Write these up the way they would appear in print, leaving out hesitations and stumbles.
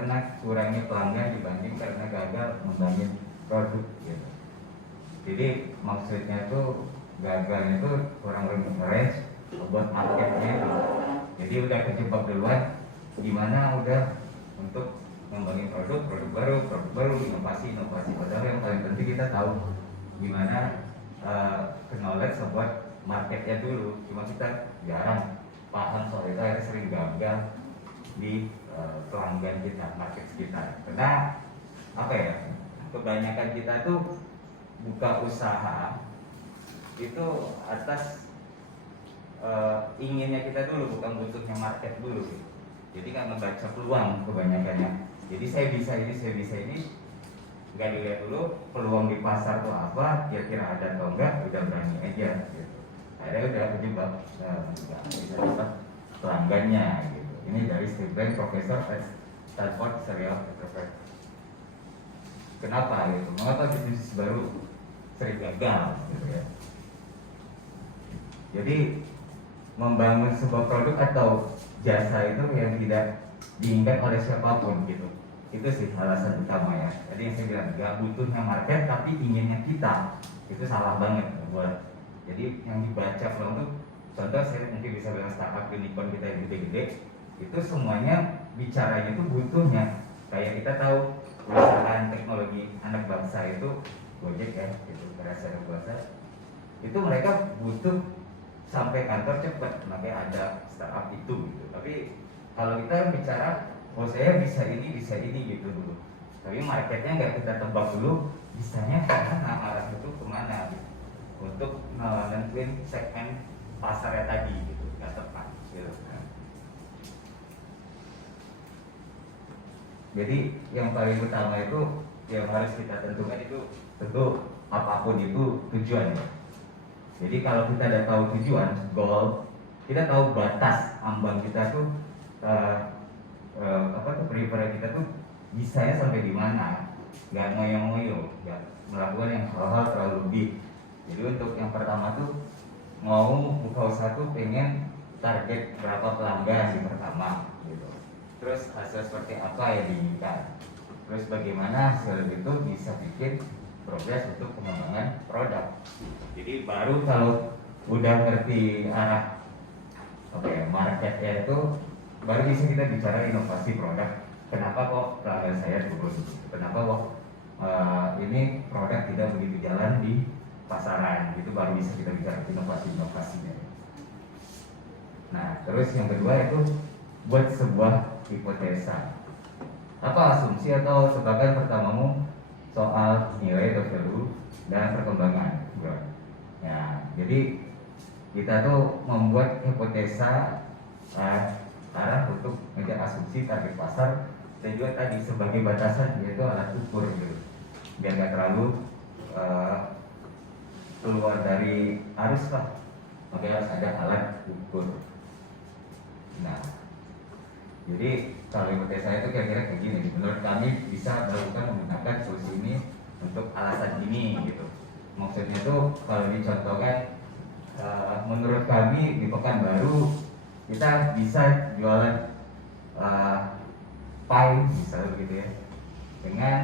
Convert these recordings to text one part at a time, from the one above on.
karena kurangnya pelanggan dibanding karena gagal membangun produk gitu. Jadi maksudnya tuh gagalnya tuh kurang reference buat marketnya gitu. Jadi udah kejebak duluan, gimana udah untuk membangun produk baru, inovasi. Padahal yang paling penting kita tahu gimana knowledge buat marketnya dulu. Cuma kita jarang paham soal itu, akhirnya sering gagal di pelanggan kita, market kita. Karena apa ya? Kebanyakan kita tuh buka usaha itu atas inginnya kita dulu, bukan butuhnya market dulu. Jadi nggak membaca peluang kebanyakannya. Jadi saya bisa ini, nggak dilihat dulu peluang di pasar tuh apa, kira-kira ada atau enggak, udah berani aja gitu. Akhirnya udah kejebak, nggak bisa dapat pelanggannya gitu. Ini dari Steve Blank, Profesor at Stanford Serial Entrepreneur. Kenapa gitu? Mengapa bisnis baru sering gagal gitu ya? Jadi membangun sebuah produk atau jasa itu yang tidak diinginkan oleh siapapun gitu. Itu sih alasan utama ya. Jadi yang saya bilang gak butuhnya market tapi inginnya kita, itu salah banget buat. Jadi yang dibaca peluang tuh, contoh saya mungkin bisa bilang startup unicorn kita yang gede-gede, itu semuanya bicaranya itu butuhnya. Kayak kita tahu perusahaan teknologi anak bangsa itu Gojek ya, itu kerasa anak bangsa. Itu mereka butuh sampai kantor cepat, makanya ada startup itu gitu. Tapi kalau kita bicara, oh saya bisa ini gitu dulu. Tapi marketnya nggak kita tebak dulu, bisanya kemana, arah itu kemana gitu. Untuk nentuin segmen pasarnya tadi gitu, nggak tepat gitu. Jadi yang paling utama itu yang harus kita tentukan itu tentu apapun itu tujuannya. Jadi kalau kita udah tahu tujuan, goal, kita tahu batas ambang kita tuh prefer kita tuh bisanya sampai di mana, nggak ngoyo-ngoyo, nggak melakukan yang hal-hal terlalu deep. Jadi untuk yang pertama tuh mau buka usaha tuh pengen target berapa pelanggan di pertama gitu. Terus hasil seperti apa yang diinginkan. Terus bagaimana hasil itu bisa bikin progres untuk pengembangan produk. Jadi baru kalau udah ngerti arah marketnya itu, baru bisa kita bicara inovasi produk. Kenapa kok pelanggan saya turun? Kenapa kok ini produk tidak begitu jalan di pasaran? Itu baru bisa kita bicara inovasinya. Nah, terus yang kedua itu buat sebuah hipotesa. Apa asumsi atau tebakan pertamamu soal nilai atau value dan perkembangan? Ya, jadi kita tuh membuat hipotesa arah untuk mengejar asumsi target pasar dan juga tadi sebagai batasan yaitu alat ukur gitu, biar nggak terlalu keluar dari arus lah, makanya harus ada alat ukur. Nah, jadi kalau hipotesa itu kira-kira kayak gini, menurut kami bisa melakukan menggunakan solusi ini untuk alasan ini gitu. Maksudnya tuh kalau dicontohkan, menurut kami di Pekanbaru kita bisa jualan pie misalnya gitu ya, dengan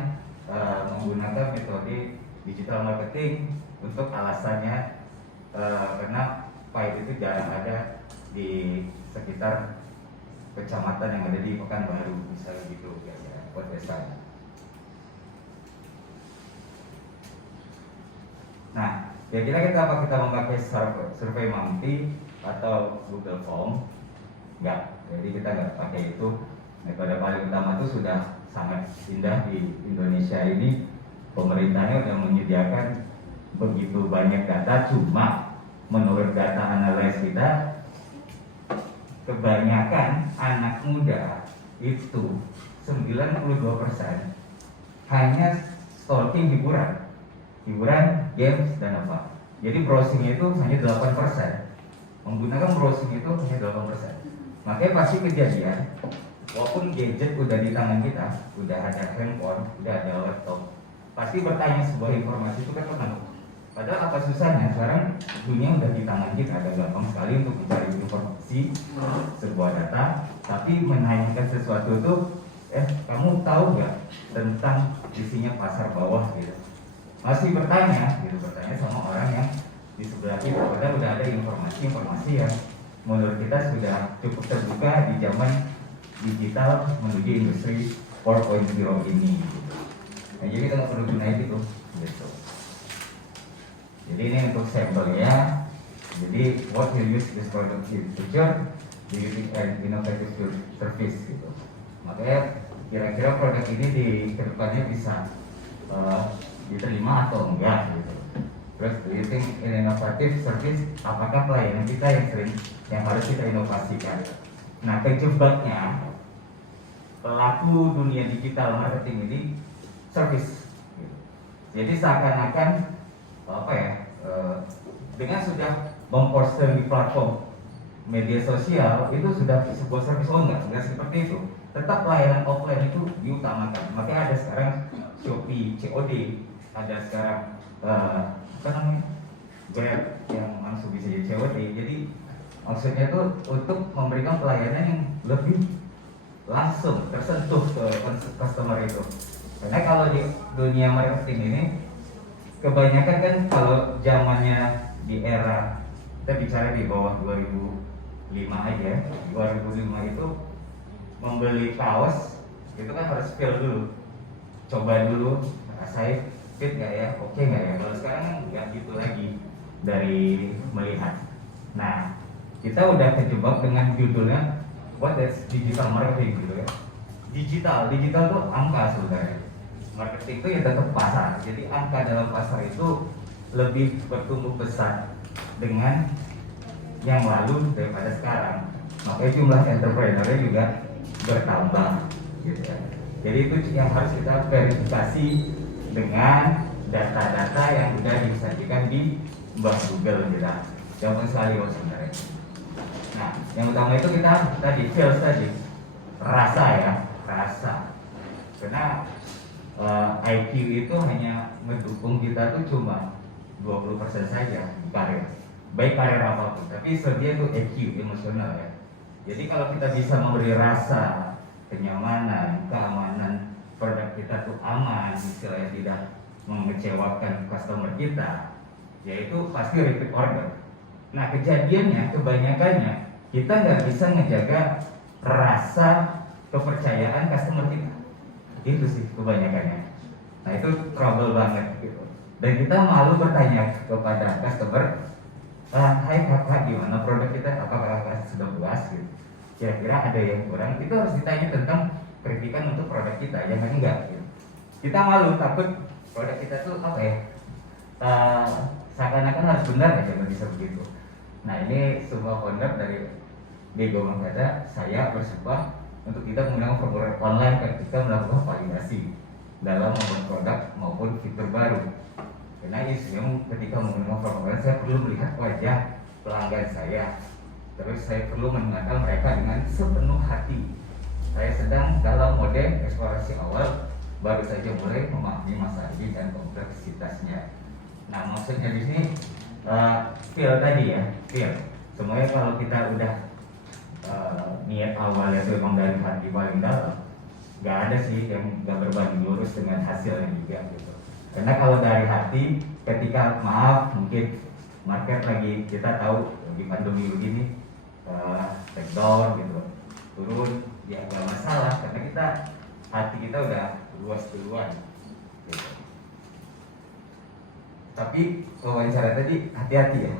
menggunakan metode digital marketing untuk alasannya karena pie itu jarang ada di sekitar kecamatan yang ada di Pekanbaru misalnya gitu ya, hipotesa. Nah, kira-kira kita memakai survei Mampi atau Google Form? Enggak, jadi kita nggak pakai itu. Metode paling utama itu sudah sangat indah di Indonesia ini. Pemerintahnya sudah menyediakan begitu banyak data, cuma menurut data analis kita, kebanyakan anak muda itu 92% hanya stalking hiburan, games dan apa. Jadi browsing itu hanya 8%. Menggunakan browsing itu hanya 8%. Makanya pasti kejadian, walaupun gadget udah di tangan kita, udah ada handphone, udah ada laptop, pasti bertanya sebuah informasi itu kan pernah. Padahal apa susahnya, sekarang dunia udah di tangan kita, ada gampang sekali untuk mencari informasi sebuah data, tapi menanyakan sesuatu itu kamu tahu nggak tentang isinya pasar bawah gitu, masih bertanya gitu, bertanya sama orang yang di sebelah kita, padahal udah ada informasi yang menurut kita sudah cukup terbuka di zaman digital menuju industri 4.0 ini gitu. Nah, jadi kita nggak perlu gunain itu gitu. Jadi ini untuk sampelnya. Jadi what will use this product in future, using an innovative service gitu. Makanya kira-kira produk ini di kedepannya bisa diterima atau enggak gitu. Terus using an innovative service, apakah pelayanan kita yang harus kita inovasikan. Nah, kejebaknya pelaku dunia digital marketing ini service gitu. Jadi seakan-akan dengan sudah memposting di platform media sosial itu sudah sebuah service. Enggak seperti itu. Tetap pelayanan offline itu diutamakan. Makanya ada sekarang Shopee COD, ada sekarang Grab yang langsung bisa jadi COD. Jadi maksudnya itu untuk memberikan pelayanan yang lebih langsung tersentuh ke customer itu. Karena kalau di dunia marketing ini kebanyakan kan kalau zamannya di era kita bicara di bawah 2005 aja, 2005 itu membeli kaos itu kan harus feel dulu, coba dulu, rasain fit nggak ya, oke nggak ya. Kalau sekarang kan nggak gitu lagi dari melihat. Nah, kita udah terjebak dengan judulnya what is digital marketing gitu ya. Digital tuh angka sebenarnya. Marketing itu ya tetap pasar. Jadi angka dalam pasar itu lebih bertumbuh besar dengan yang lalu daripada sekarang. Makanya jumlah entrepreneur juga bertambah gitu ya. Jadi itu yang harus kita verifikasi dengan data-data yang sudah disajikan di Google gitu. Jangan sekali sebenarnya. Nah, yang utama itu kita tadi feels tadi, rasa. Karena IQ itu hanya mendukung kita tuh cuma 20% saja di karir, baik karir apapun. Tapi sebenarnya itu EQ, emosional ya. Jadi kalau kita bisa memberi rasa, kenyamanan, keamanan, produk kita tuh aman, istilahnya tidak mengecewakan customer kita, yaitu pasti repeat order. Nah, kejadiannya kebanyakannya kita nggak bisa ngejaga rasa kepercayaan customer kita. Itu sih kebanyakannya. Nah, itu trouble banget gitu. Dan kita malu bertanya kepada customer, hai kakak, gimana produk kita? Apakah kakak sudah puas gitu? Kira-kira ada yang kurang? Itu harus ditanya tentang kritikan untuk produk kita, jangan enggak gitu. Kita malu, takut produk kita tuh seakan-akan harus benar aja, nggak bisa begitu. Nah, ini semua founder dari Bego Mangkada, saya bersumpah untuk kita menggunakan formulir online ketika melakukan validasi dalam membuat produk maupun fitur baru. Karena ketika menggunakan formulir, saya perlu melihat wajah pelanggan saya. Terus saya perlu mendengarkan mereka dengan sepenuh hati. Saya sedang dalam mode eksplorasi awal, baru saja mulai memahami masalah ini dan kompleksitasnya. Nah, maksudnya di sini feel tadi ya, feel. Semuanya kalau kita udah niat awalnya itu memang dari hati paling dalam, nggak ada sih yang nggak berbanding lurus dengan hasilnya juga gitu. Karena kalau dari hati, ketika mungkin market lagi, kita tahu di pandemi begini take down gitu, turun, ya nggak masalah karena hati kita udah luas duluan gitu. Tapi wawancara tadi hati-hati ya,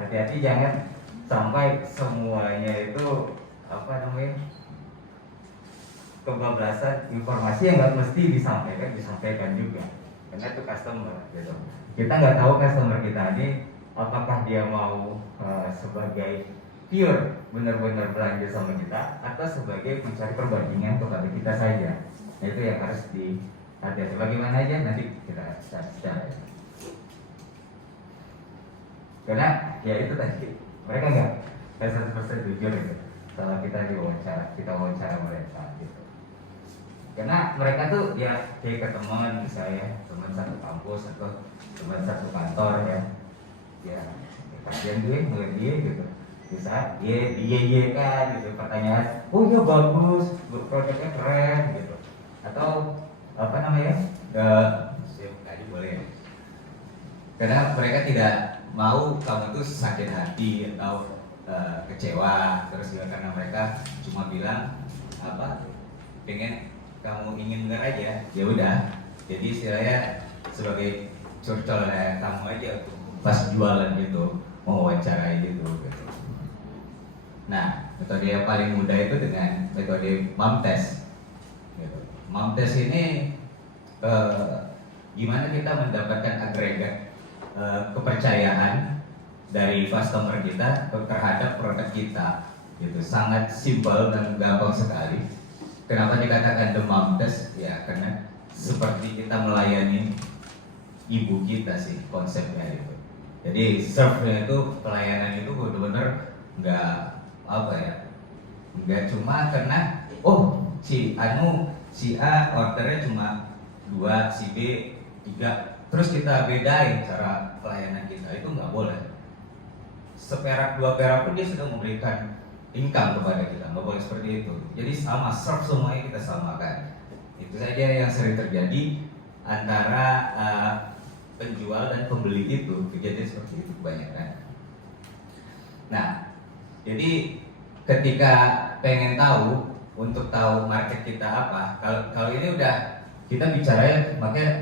hati-hati jangan sampai semuanya itu kebablasan informasi yang nggak mesti disampaikan juga, karena itu customer gitu. Kita nggak tahu customer kita ini apakah dia mau sebagai pure benar-benar belanja sama kita atau sebagai mencari perbandingan kepada kita saja. Nah, itu yang harus dihati-hati. Bagaimana aja nanti kita secara karena ya itu tadi mereka nggak 100% jujur gitu. Kalau kita wawancara mereka gitu. Karena mereka tuh ya kayak ke teman, misalnya teman satu kampus atau teman satu kantor ya kasihan gue ngeliat dia gitu. bisa Y kan gitu, pertanyaan, oh iya bagus, produknya keren gitu, atau apa namanya, tadi boleh, karena mereka tidak mau kamu tuh sakit hati atau kecewa, terus juga karena mereka cuma bilang apa, pengen kamu ingin dengar aja, ya udah, jadi istilahnya sebagai curcol ya, kamu aja untuk pas jualan gitu, mau wawancarai gitu. Nah, metode yang paling mudah itu dengan metode MAM test. Gitu. MAM test ini gimana kita mendapatkan agregat kepercayaan dari customer kita terhadap produk kita. Gitu. Sangat simpel dan gampang sekali. Kenapa dikatakan the MAM test? Ya karena seperti kita melayani ibu kita sih konsepnya itu. Jadi serve-nya itu, pelayanan itu benar-benar nggak apa ya, nggak cuma karena oh si A ordernya cuma 2, si B 3, terus kita bedain cara pelayanan kita, itu nggak boleh. Seperak 2 perak pun dia sudah memberikan income kepada kita, nggak boleh seperti itu. Jadi sama, serve semuanya kita samakan. Itu saja yang sering terjadi antara penjual dan pembeli, itu kejadian seperti itu kebanyakan. Nah, jadi ketika pengen tahu, untuk tahu market kita apa, kalau ini udah kita bicara ya, makanya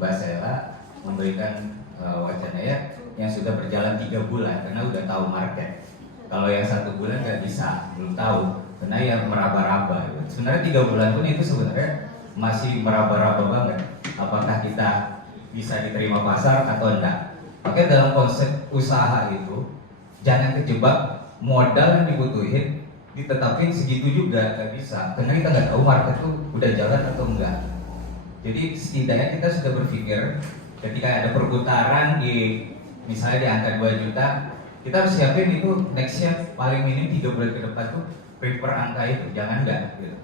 Mbak Sela memberikan wacana ya yang sudah berjalan 3 bulan karena udah tahu market. Kalau yang 1 bulan nggak bisa, belum tahu, karena yang meraba-raba. Sebenarnya 3 bulan pun itu sebenarnya masih meraba-raba banget. Apakah kita bisa diterima pasar atau enggak? Makanya dalam konsep usaha itu jangan kejebak modal yang dibutuhin ditetapin segitu juga, nggak bisa, karena kita nggak tahu market itu udah jalan atau enggak. Jadi setidaknya kita sudah berpikir ketika ada perputaran di misalnya di angka 2 juta, kita harus siapin itu nextnya paling minim 3 bulan ke depan tuh prepare angka itu, jangan enggak gitu.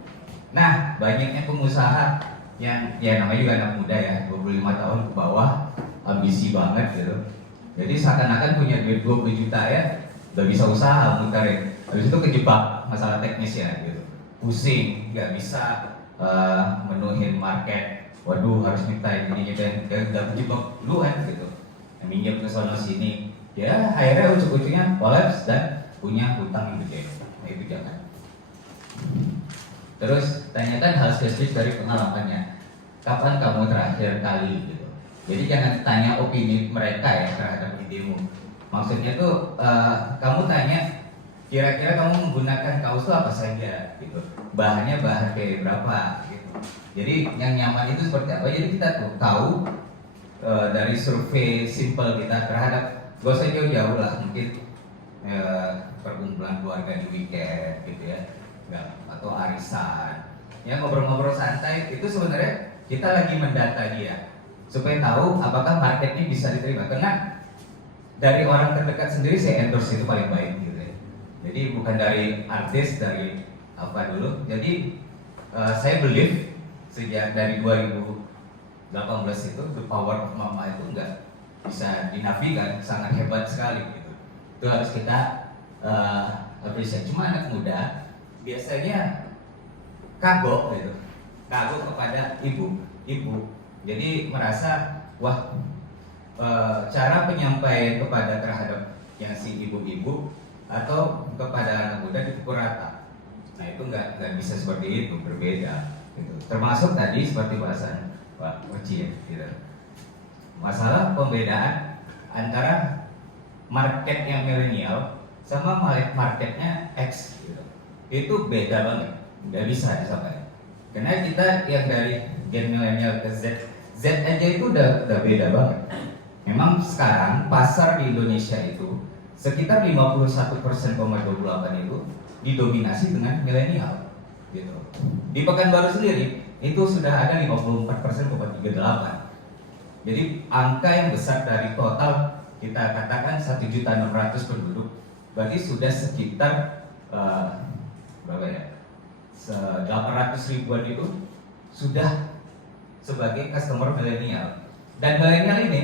Nah, banyaknya pengusaha yang ya namanya juga anak muda ya, 25 tahun ke bawah, ambisi banget gitu. Jadi seakan-akan punya duit 20 juta ya, udah bisa usaha muterin. Habis itu kejebak masalah teknis ya gitu. Pusing, nggak bisa menuhin market. Waduh, harus minta ini dan udah kejebak duluan gitu. Minjem ke sono sini. Ya, akhirnya ujung-ujungnya collapse dan punya hutang yang gede. Nah, itu jangan. Terus tanyakan hal spesifik dari pengalamannya. Kapan kamu terakhir kali gitu. Jadi jangan tanya opini mereka ya terhadap idemu. Maksudnya tuh kamu tanya kira-kira kamu menggunakan kaos itu apa saja gitu. Bahannya bahan kayak berapa gitu. Jadi yang nyaman itu seperti apa? Jadi kita tuh tahu dari survei simple kita terhadap, gak usah jauh-jauh lah, mungkin perkumpulan keluarga di weekend gitu ya, atau arisan. Ya ngobrol-ngobrol santai itu sebenarnya kita lagi mendata dia supaya tahu apakah marketnya bisa diterima. Karena dari orang terdekat sendiri saya endorse itu paling baik gitu ya. Jadi bukan dari artis, dari apa dulu. Jadi saya believe sejak dari 2018 itu the power of mama itu enggak bisa dinafikan, sangat hebat sekali gitu. Itu harus kita appreciate. Cuma anak muda biasanya kagok gitu, kagok kepada ibu. Jadi merasa wah cara penyampaian kepada terhadap yang si ibu-ibu atau kepada anak muda dipukul rata. Nah itu nggak bisa seperti itu, berbeda. Gitu. Termasuk tadi seperti bahasan Pak Oci ya, gitu. Masalah pembedaan antara market yang milenial sama marketnya X gitu. Itu beda banget, nggak bisa disamakan. Karena kita yang dari gen milenial ke Z aja itu udah beda banget. Memang sekarang pasar di Indonesia itu sekitar 51,28% itu didominasi dengan milenial gitu. Di Pekanbaru sendiri itu sudah ada 54,38%. Jadi angka yang besar dari total kita katakan 1.600.000 penduduk, berarti sudah sekitar berapa ya? 800.000-an itu sudah sebagai customer milenial. Dan milenial ini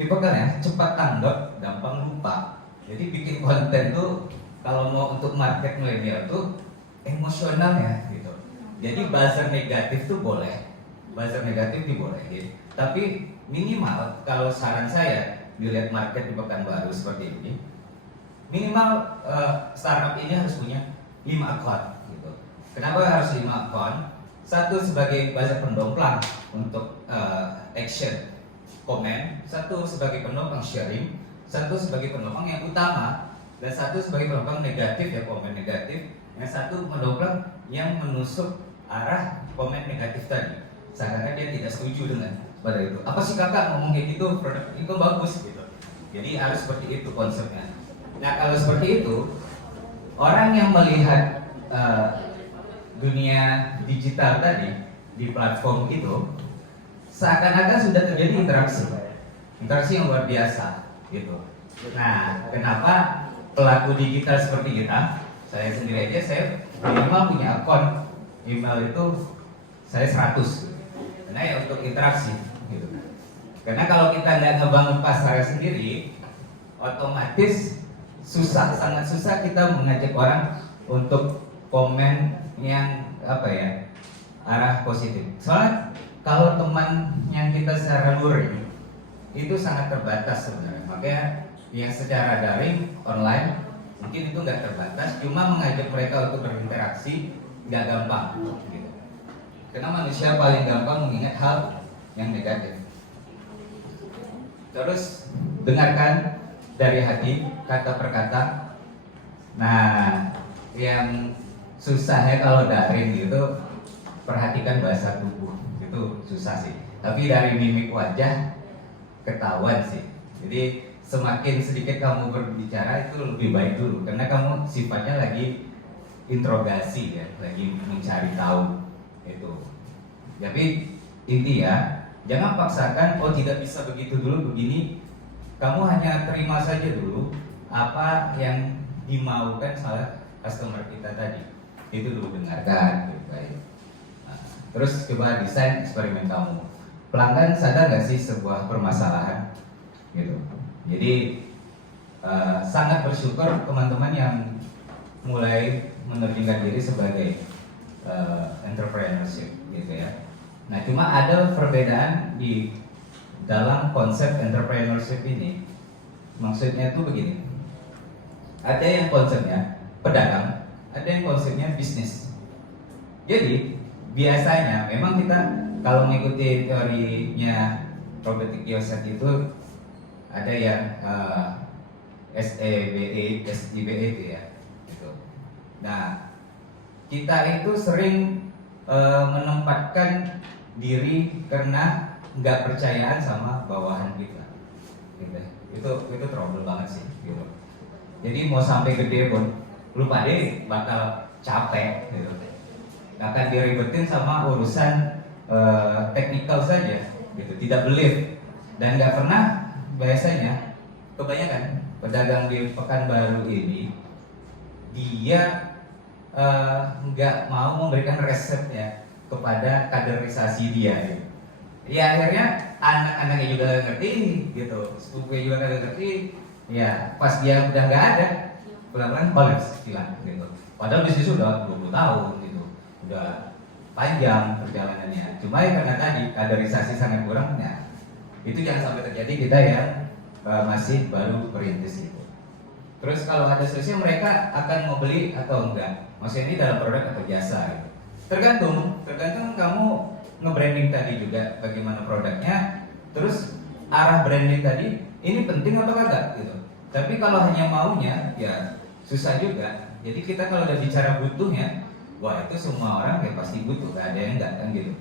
tipe kan ya, cepat tanggap, gampang lupa. Jadi bikin konten tuh kalau mau untuk market milenial tuh emosional ya gitu. Jadi buzzer negatif tuh boleh, buzzer negatif dibolehin. Tapi minimal kalau saran saya dilihat market di Pekanbaru seperti ini, minimal startup ini harus punya 5 akun gitu. Kenapa harus 5 akun? Satu sebagai buzzer pendomplang untuk action komen, satu sebagai penopang sharing, satu sebagai penopang yang utama, dan satu sebagai penopang negatif ya, komen negatif. Yang satu penopang yang menusuk arah komen negatif tadi, seakan dia tidak setuju dengan pada itu. Apa sih kakak ngomong kayak gitu, produk itu bagus gitu. Jadi harus seperti itu konsepnya. Nah kalau seperti itu, orang yang melihat dunia digital tadi di platform itu seakan-akan sudah terjadi interaksi yang luar biasa gitu. Nah, kenapa pelaku digital seperti kita, saya sendiri aja, saya minimal punya akun email itu saya 100 gitu. Karena ya untuk interaksi gitu. Karena kalau kita nggak ngebangun pasar sendiri, otomatis sangat susah kita mengajak orang untuk komen yang apa ya, arah positif. Soalnya kalau teman yang kita secara luring itu sangat terbatas sebenarnya. Makanya yang secara daring, online mungkin itu nggak terbatas. Cuma mengajak mereka untuk berinteraksi nggak gampang gitu. Karena manusia paling gampang mengingat hal yang negatif. Terus dengarkan dari hati kata per kata. Nah, yang susahnya kalau daring gitu, perhatikan bahasa tubuh. Itu susah sih, tapi dari mimik wajah ketahuan sih. Jadi semakin sedikit kamu berbicara itu lebih baik dulu, karena kamu sifatnya lagi interogasi ya, lagi mencari tahu itu. Tapi inti ya, jangan paksakan, oh tidak bisa begitu dulu, begini. Kamu hanya terima saja dulu apa yang dimaukan salah customer kita tadi. Itu dulu dengarkan, baik. Terus coba desain eksperimen kamu. Pelanggan sadar nggak sih sebuah permasalahan, gitu. Jadi sangat bersyukur teman-teman yang mulai menerjunkan diri sebagai entrepreneurship, gitu ya. Nah, cuma ada perbedaan di dalam konsep entrepreneurship ini. Maksudnya tuh begini. Ada yang konsepnya pedagang, ada yang konsepnya bisnis. Jadi biasanya memang kita kalau mengikuti teorinya Robert Kiyosaki itu ada yang SEBE, SIBE itu ya. Gitu. Nah, kita itu sering menempatkan diri karena nggak percayaan sama bawahan kita. Gitu. Itu trouble banget sih. Gitu. Jadi mau sampai gede pun, lu pade bakal capek. Gitu. Akan diribetin sama urusan teknikal saja, gitu. Tidak believe dan nggak pernah. Biasanya kebanyakan pedagang di Pekanbaru ini dia nggak mau memberikan resepnya kepada kaderisasi dia, gitu. Ya akhirnya anak-anaknya juga nggak ngerti, gitu, sepupunya juga nggak ngerti. Ya pas dia udah nggak ada, pelan-pelan balas hilang, gitu. Padahal bisnis sudah 20 tahun, gitu, udah panjang perjalanannya. Cuma ya karena tadi kaderisasi sangat kurang, ya itu jangan sampai terjadi kita yang masih baru merintis itu. Terus kalau ada solusi mereka akan mau beli atau enggak. Maksudnya ini dalam produk atau jasa, gitu. Tergantung kamu nge-branding tadi juga bagaimana produknya. Terus arah branding tadi ini penting atau enggak, gitu. Tapi kalau hanya maunya ya susah juga. Jadi kita kalau udah bicara butuhnya, wah itu semua orang ya pasti butuh, gak ada yang enggak kan gitu.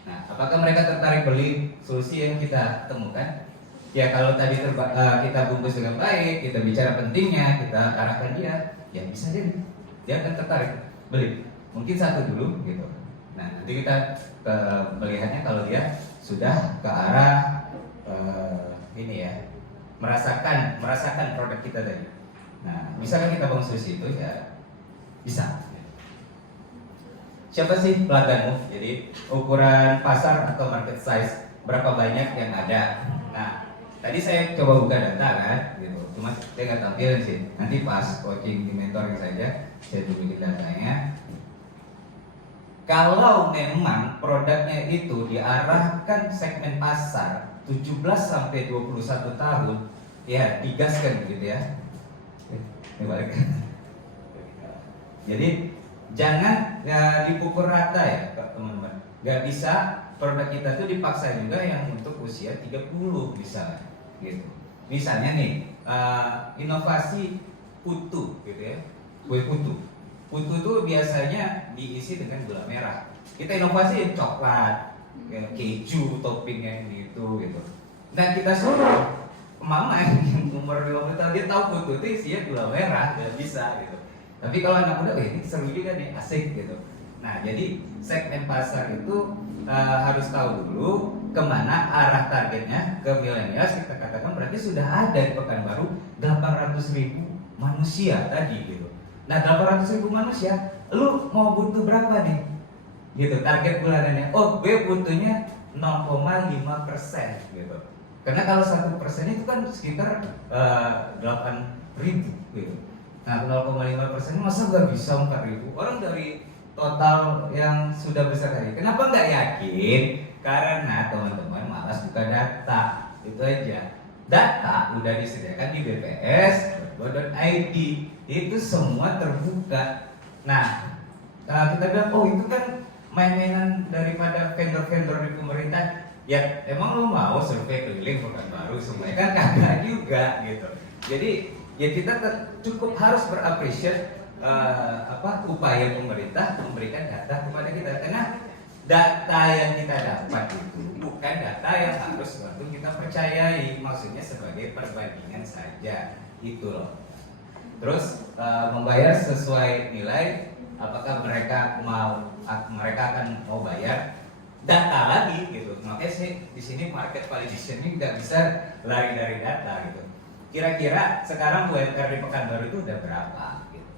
Nah, apakah mereka tertarik beli solusi yang kita temukan? Ya kalau tadi kita bungkus dengan baik, kita bicara pentingnya, kita arahkan dia, ya bisa dia akan tertarik beli. Mungkin satu dulu gitu. Nah nanti kita melihatnya kalau dia sudah ke arah ini ya, merasakan produk kita tadi. Nah misalkan kita bangun solusi itu ya bisa. Siapa sih pelangganmu? Jadi ukuran pasar atau market size berapa banyak yang ada. Nah Tadi saya coba buka data kan, gitu. Cuma saya nggak tampilin sih. Nanti pas coaching di mentoring saja, saya tunjukin datanya. Kalau memang produknya itu diarahkan segmen pasar 17 sampai 21 tahun, ya digaskan gitu ya. Ini balik. Jadi jangan ya, dipukul rata ya teman-teman. Gak bisa produk kita tuh dipaksa juga yang untuk usia 30 misalnya gitu. Misalnya nih inovasi putu gitu ya, kue putu. Putu tuh biasanya diisi dengan gula merah. Kita inovasi coklat, ya, keju toppingnya gitu gitu. Dan kita suruh mama yang umur 50 tahun dia tahu putu itu isinya gula merah, nggak bisa gitu. Tapi kalau anak muda, ini seru juga nih, asik gitu. Nah, jadi segmen pasar itu harus tahu dulu kemana arah targetnya. Ke milenial kita katakan berarti sudah ada di Pekanbaru 800.000 manusia tadi gitu. Nah, 800.000 manusia, lu mau butuh berapa nih? Gitu, target bulanannya. Oh, gue butuhnya 0,5% gitu. Karena kalau 1% itu kan sekitar 8.000 gitu. Nah, 0,5% masa gak bisa 4.000? Orang dari total yang sudah besar tadi. Kenapa nggak yakin? Karena teman-teman malas buka data, itu aja. Data udah disediakan di bps.go.id, itu semua terbuka. Nah, kita bilang, oh itu kan main-mainan daripada vendor-vendor di pemerintah. Ya emang lo mau survei keliling Pekanbaru semuanya kan kagak juga gitu. Jadi ya kita cukup harus berapresiasi upaya pemerintah memberikan data kepada kita, karena data yang kita dapat itu bukan data yang harus langsung kita percayai, maksudnya sebagai perbandingan saja itu loh. Terus membayar sesuai nilai, apakah mereka akan mau bayar data lagi gitu. Makanya sih di sini market validation ini nggak bisa lari dari data gitu. Kira-kira sekarang UMR di Pekanbaru itu udah berapa gitu.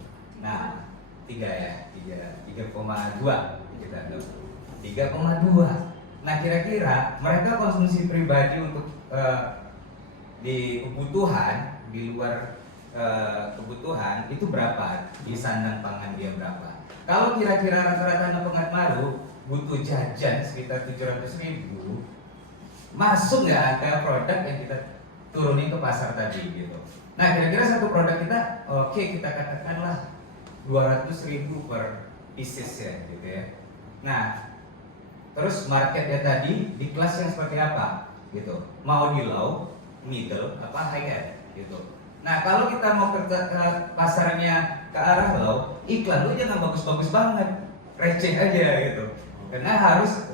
Nah, 3,2 kita tahu. 3,2. Nah, kira-kira mereka konsumsi pribadi untuk di kebutuhan di luar kebutuhan itu berapa? Di sandang pangan dia berapa? Kalau kira-kira rata-rata anak Pekanbaru butuh jajan sekitar 700.000, masuk nggak ada produk yang kita turunin ke pasar tadi gitu. Nah, kira-kira satu produk kita, oke, kita katakanlah 200.000 per pieces ya gitu ya. Nah, terus marketnya tadi di kelas yang seperti apa gitu, mau di low, middle, apa high end gitu. Nah, kalau kita mau ke pasarnya ke arah low, iklan lu jangan bagus-bagus banget, receh aja gitu. Karena harus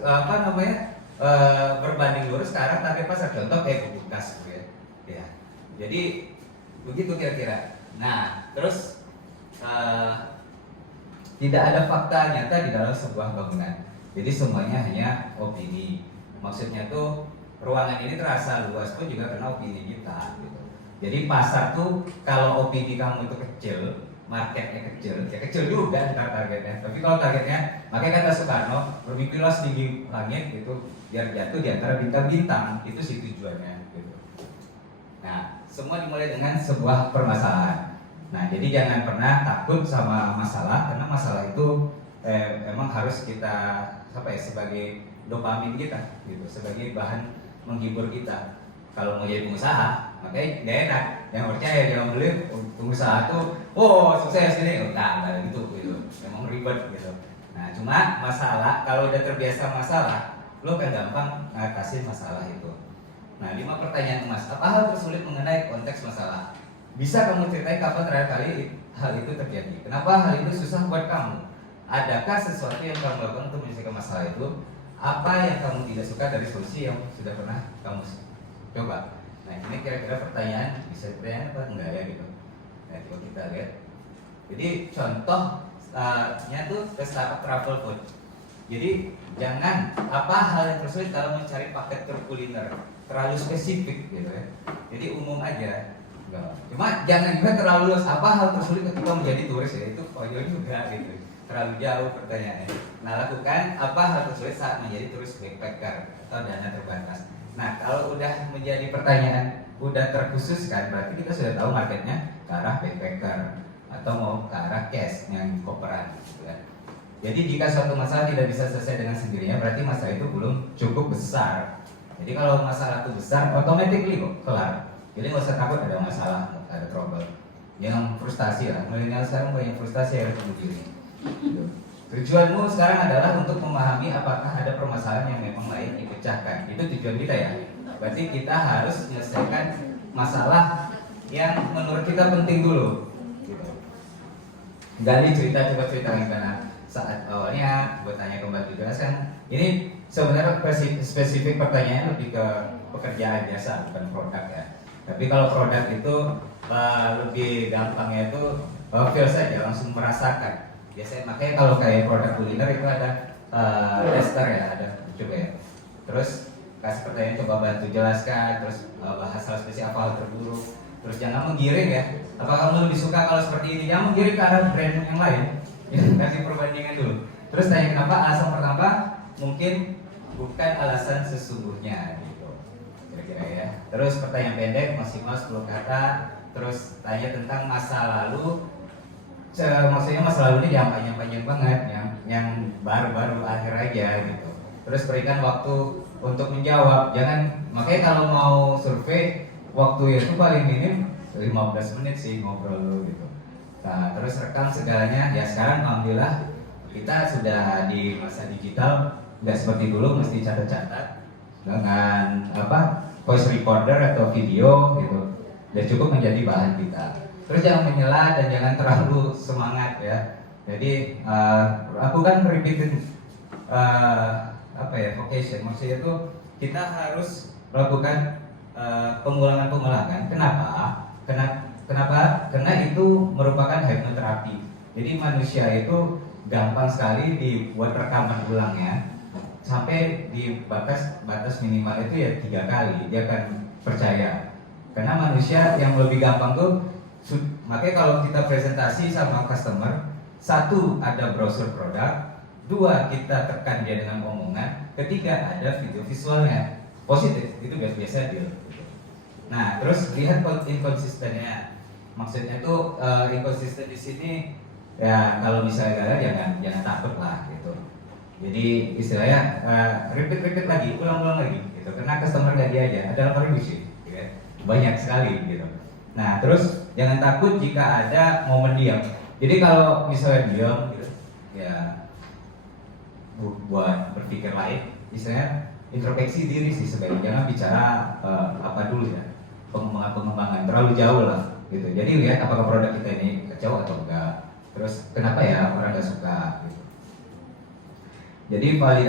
berbanding lurus ke arah target pasar. Contoh kayak Bekas gitu ya. Jadi begitu kira-kira. Nah, terus tidak ada fakta nyata di dalam sebuah bangunan. Jadi semuanya hanya opini. Maksudnya tuh ruangan ini terasa luas pun juga karena opini kita gitu. Jadi pasar tuh kalau opini kamu itu kecil, marketnya kecil, ya kecil juga ntar targetnya. Tapi kalau targetnya, makanya kata Soekarno, bermimpilah setinggi langit itu biar jatuh di antara bintang-bintang, itu sih tujuannya gitu. Nah, semua dimulai dengan sebuah permasalahan. Nah, jadi jangan pernah takut sama masalah, karena masalah itu emang harus kita sebagai dopamin kita gitu, sebagai bahan menghibur kita. Kalau mau jadi pengusaha, makanya gak enak. Yang percaya jangan beli pengusaha tuh, sukses ini, enggak gitu. Emang ribet gitu. Nah, cuma masalah kalau udah terbiasa masalah, lo kan gampang ngatasin masalah itu. Nah, 5 pertanyaan Mas. Apa hal tersulit mengenai konteks masalah? Bisa kamu ceritain kapan terakhir kali hal itu terjadi? Kenapa hal itu susah buat kamu? Adakah sesuatu yang kamu lakukan untuk menyelesaikan masalah itu? Apa yang kamu tidak suka dari solusi yang sudah pernah kamu coba? Nah, ini kira-kira pertanyaan, bisa pertanyaan apa enggak ya gitu. Nah, coba kita lihat. Jadi contohnya tuh ke startup travel food. Jadi jangan apa hal yang tersulit kalau mencari paket tur kuliner, terlalu spesifik gitu ya. Jadi umum aja. Cuma jangan juga terlalu luas. Apa hal tersulit ketika menjadi turis ya, itu konyol juga gitu. Terlalu jauh pertanyaannya. Nah, lakukan apa hal tersulit saat menjadi turis backpacker atau dana terbatas. Nah, kalau udah menjadi pertanyaan, udah terkhususkan, berarti kita sudah tahu marketnya ke arah backpacker atau mau ke arah cash yang kooperan gitu kan. Jadi jika suatu masalah tidak bisa selesai dengan sendirinya, berarti masalah itu belum cukup besar. Jadi kalau masalah itu besar, automatically kok kelar. Jadi nggak usah takut ada masalah, ada trouble. Yang frustasi lah, milenial sekarang banyak frustasi yang harus diri. Tujuanmu sekarang adalah untuk memahami apakah ada permasalahan yang memang layak dipecahkan. Itu tujuan kita ya. Berarti kita harus menyelesaikan masalah yang menurut kita penting dulu. Gali cerita, coba cerita gimana saat awalnya, gue tanya ke Mbak juga kan. Ini sebenarnya spesifik pertanyaan lebih ke pekerjaan biasa, bukan produk ya. Tapi kalau produk itu lebih gampangnya itu feel saja, langsung merasakan. Biasanya makanya kalau kayak produk kuliner itu ada tester ya, ada coba ya. Terus kasih pertanyaan, coba bantu jelaskan, terus bahas hal spesifik apa hal terburuk. Terus jangan menggiring ya. Apa kamu lebih suka kalau seperti ini? Jangan menggiring ke arah brand yang lain. Ya, kasih perbandingan dulu. Terus tanya kenapa? Alasan pertama mungkin bukan alasan sesungguhnya gitu. Kira-kira ya. Terus pertanyaan pendek maksimal 10 kata. Terus tanya tentang masa lalu. Maksudnya masa lalu ini jangan panjang-panjang banget, yang baru-baru akhir aja gitu. Terus berikan waktu untuk menjawab. Jangan, makanya kalau mau survei waktu itu paling minim 15 menit sih ngobrol dulu gitu. Nah, terus rekam segalanya. Ya sekarang alhamdulillah kita sudah di masa digital, nggak seperti dulu mesti catat-catat dengan voice recorder atau video gitu. Dan cukup menjadi bahan kita. Terus jangan menyela dan jangan terlalu semangat ya. Jadi aku kan repeated vocation, maksudnya itu kita harus melakukan pengulangan. Kenapa? Karena itu merupakan hypnoterapi. Jadi manusia itu gampang sekali dibuat rekaman ulangnya sampai di batas minimal itu ya 3 kali dia akan percaya. Karena manusia yang lebih gampang tuh, makanya kalau kita presentasi sama customer, 1 ada brosur produk, 2 kita tekan dia dengan omongan, 3 ada video visualnya. Positif, itu biasa deal. Nah, terus lihat inkonsistennya. Maksudnya itu inkonsisten di sini ya kalau misalnya jangan takut lah gitu. Jadi istilahnya repeat lagi, ulang lagi gitu. Karena customer nggak dia aja, ada 8.000 sih, gitu. Banyak sekali gitu. Nah, terus jangan takut jika ada momen diam. Jadi kalau misalnya diam gitu, ya buat berpikir lain, misalnya introspeksi diri sih sebaiknya, jangan bicara apa dulu ya, pengembangan terlalu jauh lah gitu. Jadi lihat apakah produk kita ini kacau atau enggak, terus kenapa ya orang nggak suka gitu. Jadi validasi